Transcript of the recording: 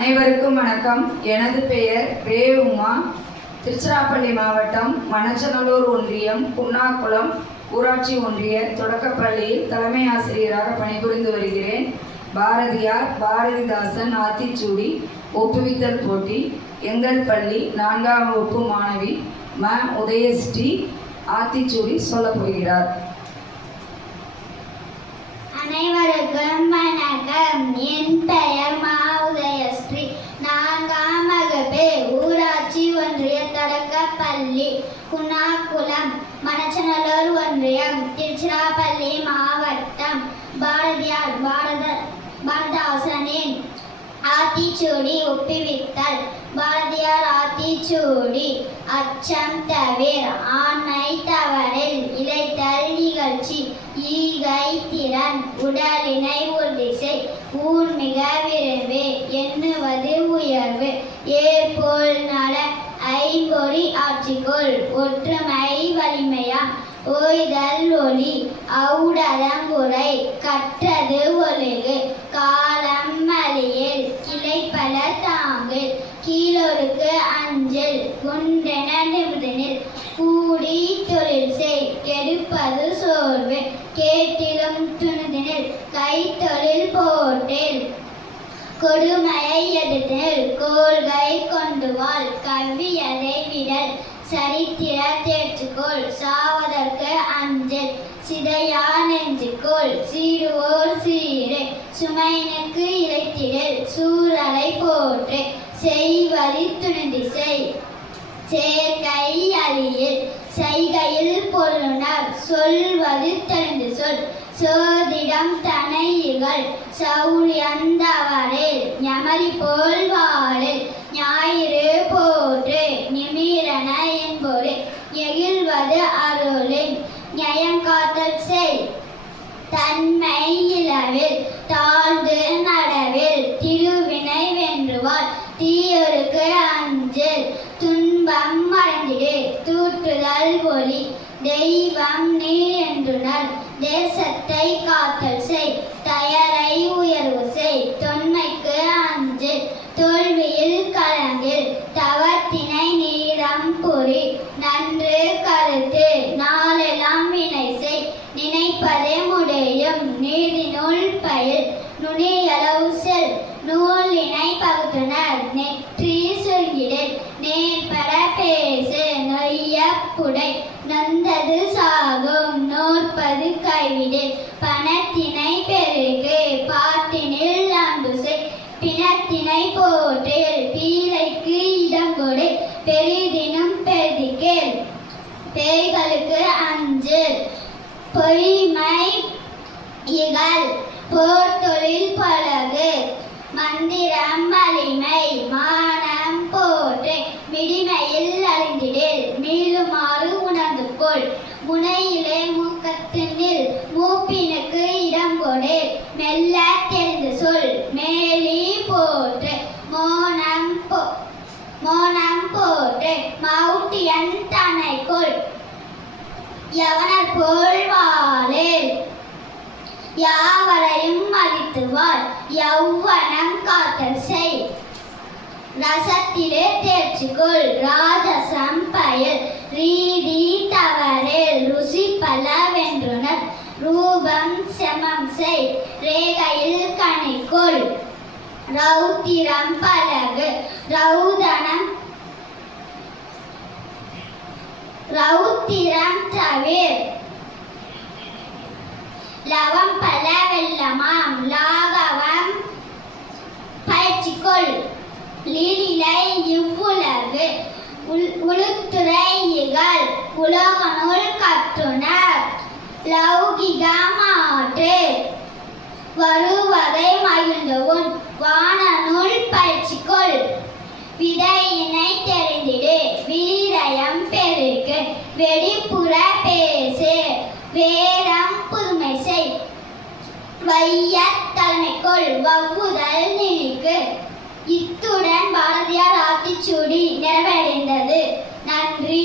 அனைவருக்கும் வணக்கம். எனது பெயர் ரே உமா. திருச்சிராப்பள்ளி மாவட்டம் மணச்சநல்லூர் ஒன்றியம் குன்னாக்குளம் ஊராட்சி ஒன்றிய தொடக்கப்பள்ளியில் தலைமை ஆசிரியராக பணிபுரிந்து வருகிறேன். பாரதியார் பாரதிதாசன் ஆத்திச்சூடி ஒப்புவித்தல் போட்டி எங்கள் பள்ளி 4ஆம் வகுப்பு மாணவி உதயஸ்ரீ ஆத்திச்சூடி சொல்லப் போகிறார். அனைவருக்கும் வணக்கம். என் பெயர் உதயஸ்ரீ. 4ஆம் வகுப்பு ஊராட்சி ஒன்றிய தொடக்கப்பள்ளி குன்னாக்குளம் மணச்சநல்லூர் ஒன்றியம் திருச்சிராப்பள்ளி மாவட்டம். பாரதியார் பாரதிதாசனின் ஆத்திச்சூடி ஒப்புவித்தல். பாரதியார் ஆத்திச்சூடி அச்சம் தவிர ஆணை தவறில் இளைத்தல் நிகழ்ச்சி ஈகை திறன் உடலினை உறுதிசை ஊர்மிக விரைவு எண்ணுவது உயர்வு ஏற்போல் நல ஐம்பொறி ஆட்சிக்குள் ஒற்றுமை வலிமையாம் ஓய்தல் ஒளி அவுடலங்குறை கற்றது ஒழுகு காலம் மலியில் கிளை பல தாங்கு கீழொருக்கு அஞ்சல் குன்றென நிமிடனில் கூடி தொழில் செய் கெடுப்பது சோர்வு கேட்டிலும் துணிதினில் கைத்தொழில் போட்டில் கொடுமையை எதிர்த்தல் கோள்கை கொண்டு வாழ் கவ்வியதை விடல் சரித்திர தேர்ச்சிக்கோள் சாவதற்கு அஞ்சல் சிதையா நெஞ்சுக்கோள் சீருவோர் சீரு சுமைனுக்கு இழைத்திடல் சூரலை போற்று செய்வதி துணிதிசை சேர்க்கை அழியில் செய்கையில் பொருளுணர் சொல்வது தெளிந்து சொல் சோதிடம் தனையுகள் சௌரியந்தவரில் ஞமரி போல் வாழில் ஞாயிறு போற்று நிமிரன என்பொரு எகிழ்வது அருளின் நயங்காத்தல் செய் தன்மை இளவில் தாழ்ந்து நடவில் திருவினை வென்றுவாள் தீயோருக்கு அஞ்சல் துன்பம் மறந்திடு தூற்றுதல் ஒளி தெய்வம் நீ என்றுணர் தேசத்தை காத்தல் செய் தயரை உயர்வு செய் தொன்மைக்கு அஞ்சல் தோல்வியில் கலங்கில் தவத்தினை நீரம் புரி நன்று கருத்து நாளெல்லாம் வினை செய் நினைப்பதே முடியும் நீதி நூல் பயில் நுனியளவு செல் நூலினை பகுத்துணர் நெற்றி சுருங்கிடில் நேர்பட பேசு நொய்ய புடை நொந்தது சாகும் நோற்பது கைவிடில் பணத்தினை பெருகு பாட்டினில் அன்பு செய் பிணத்தினை போற்றில் பீலைக்கு இடம் கொடு பெரிதினும் பெரிதிக்கேள் பேய்களுக்கு அஞ்சு பொய்மை இகழ் போர் தொழில் பழகு மந்திரம் வலிமை மானம் போற்று மிடிமையில் அழிந்திடில் மீளுமாறு உணர்ந்து கொள் முனையிலே மூக்கத்தினில் மூப்பினுக்கு இடம் கொடு மெல்ல தெரிந்து சொல் மேலி போற்று மோனம் போற்று மௌட்டியன் தனைக்குள் யவனர் போல் வாழில் யாவரையும் மதித்து வாழ் யௌவனம் காத்தல் செய் ரசத்திலே தேர்ச்சிக்குள் ராஜசம் பயில் ரீதி தவறில் ருசி பல வென்றுனர் ரூபம் செமம் செய் ரேகையில் கணிக்குள் ரௌத்திரம் பலகு ரௌத்திரம் தவிர லவம் பல வெல்லமாம் லாகவம் பயிற்சிக்குள் லீலிலை இவ்வுலகு உளுத்துறை இகழ் உலகநூல் கற்றுணர் லௌகிக மாற்று வருவதை மகிழ்ந்தவுன் வானநூல் பயிற்சிக்குள் விதையினை தெரிந்திடு வீரயம் பெருக்கு வெடிப்புற பேசு வேதம் புதுமை செய் வைய தலைமைக்குள் வவ்வுதல் நினைக்கு. இத்துடன் பாரதியார் ஆத்திச்சூடி நிறைவடைந்தது. நன்றி.